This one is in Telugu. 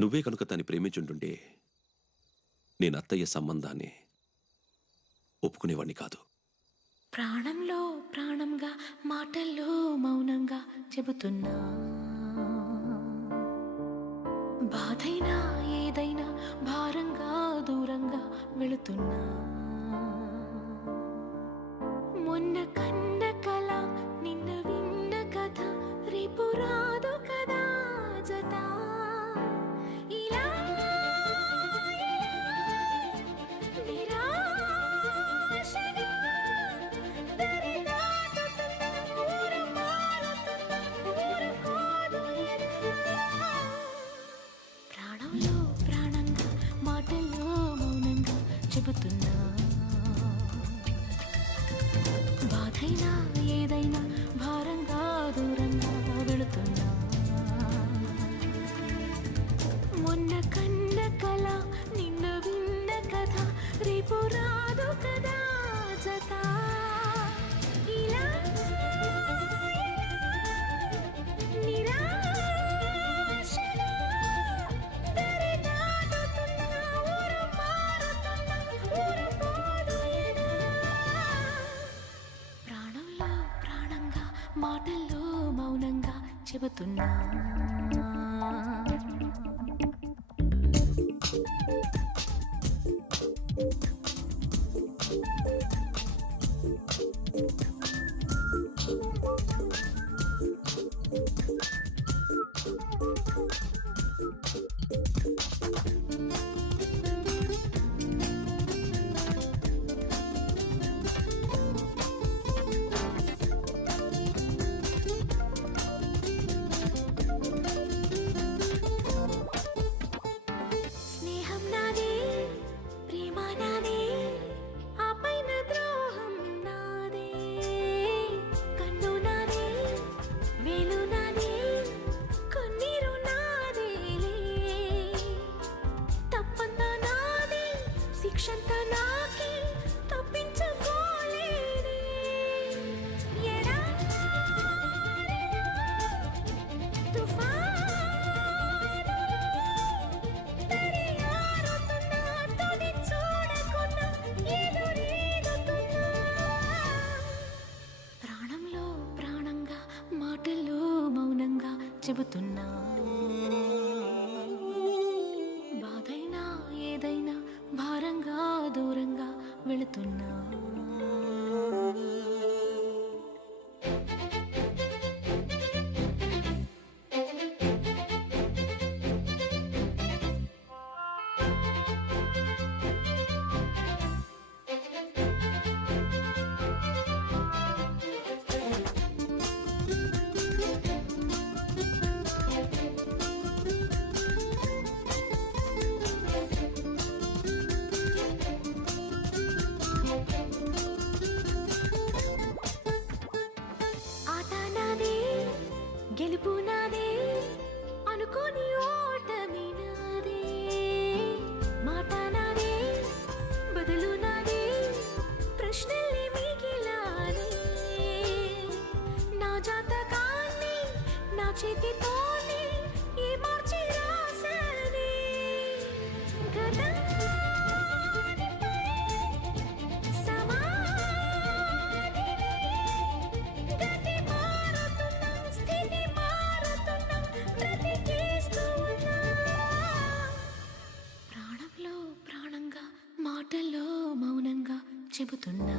నువ్వే కనుక తన్ని ప్రేమించుంటుంటే నేను అత్తయ్య సంబంధాన్ని ఒప్పుకునేవాణ్ణి కాదు. ప్రాణంలో ప్రాణంగా మాటల్లో మౌనంగా చెబుతున్నా, బాధైనా ఏదైనా భారంగా దూరంగా వెళుతున్నా. మొన్న కన్న కల నిన్న విన్న కథ రేపు రాదు కదా జత. ఇలా నిరాశగా దరి దాటుతున్నా, ఊరు మారుతున్నా, ఊరుకోదు ఎదా. ప్రాణంలో ప్రాణంగా మాటల్లో మౌనంగా చెబుతున్నా, బాధైనా ఏదైనా భారంగా దూరంగా వెళుతున్నా. మొన్న కన్న కల నిన్న విన్న కథ రేపు రాదు కదా జత. ఇలా నిరాశగా దరి దాటుతున్నా, ఊరు మారుతున్నా, ఊరుకోదు ఎదా. ప్రాణంలో ప్రాణంగా మాటల్లో మౌనంగా చెబుతున్నా. స్నేహం నాదే, ప్రేమ నాదే, ఆ పైన ద్రోహం నాదే. కన్ను నాదే, వేలు నాదే, కన్నీరు నాదేలే. తప్పంతా నాదే, శిక్షంతా నాకే, తప్పించుకోలేనే. ఎడారిలో తుఫానులో తడియారుతున్నా, తుది చూడకున్నా, ఎదురీదుతున్నా. ప్రాణంలో ప్రాణంగా మాటల్లో మౌనంగా చెబుతున్నా, బాధైనా ఏదైనా భారంగా దూరంగా వెళుతున్నా. ఆట నాదే, గెలుపు నాదే, అనుకోని ఓటమి నాదే. మాట నాదే, బదులు నాదే, ప్రశ్నలే మిగిలానే. నా జాతకాన్ని నా చేతితోనే ఈ మార్చి రాసానే. గతానిపై సమాధిని, గతి మారుతున్నా, స్థితి మారుతున్నా, బ్రతికేస్తూ ఉన్నా. ప్రాణంలో ప్రాణంగా మాటల్లో మౌనంగా చెబుతున్నా.